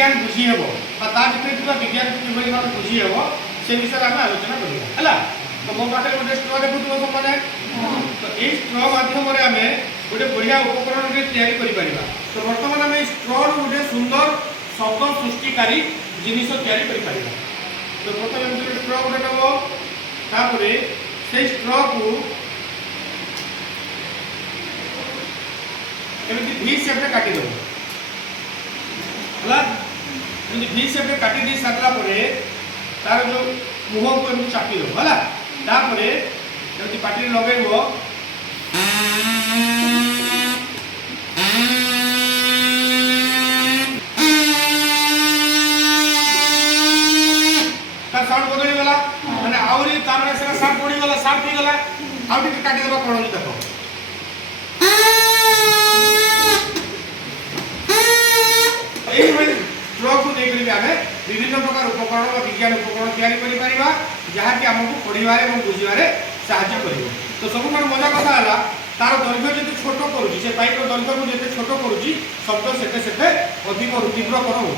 विज्ञान बुझी हे विज्ञान को किभली भाव बुझी हे से विषय आम आलोचना करवा है। तो मो पाखे गोटे स्ट्र देखुव मैंने तो ये स्ट्र मध्यम आम गोटे बढ़िया उपकरण या तो बर्तमान आम स्ट्र गोटे सुंदर शब्द सृष्टिकारी जिनिस या तो प्रथम स्ट्र गोटे नब तापर से स्ट्र को भी सेप काटिदेव है भी सेप काटी दी सारा तार जो मुह को एमती चापिदेव है तापर पाटी लगेब साउंड बदलीगला मैंने आहरी तार साफ पड़ीगला साफ हो गला आउ काटिदेवा कौन देख स्ट्र को लेकर आम विभिन्न प्रकार उपकरण विज्ञान उपकरण या जहाँकि आमको पढ़ा और बुझे साहय कर। तो सब मजा कथा है तार दैर्घ्य जिते छोट करुँच से पाइपर दैर्घ्य को जिते छोट करुँच शब्द सेते अधिक तीव्रतर हो।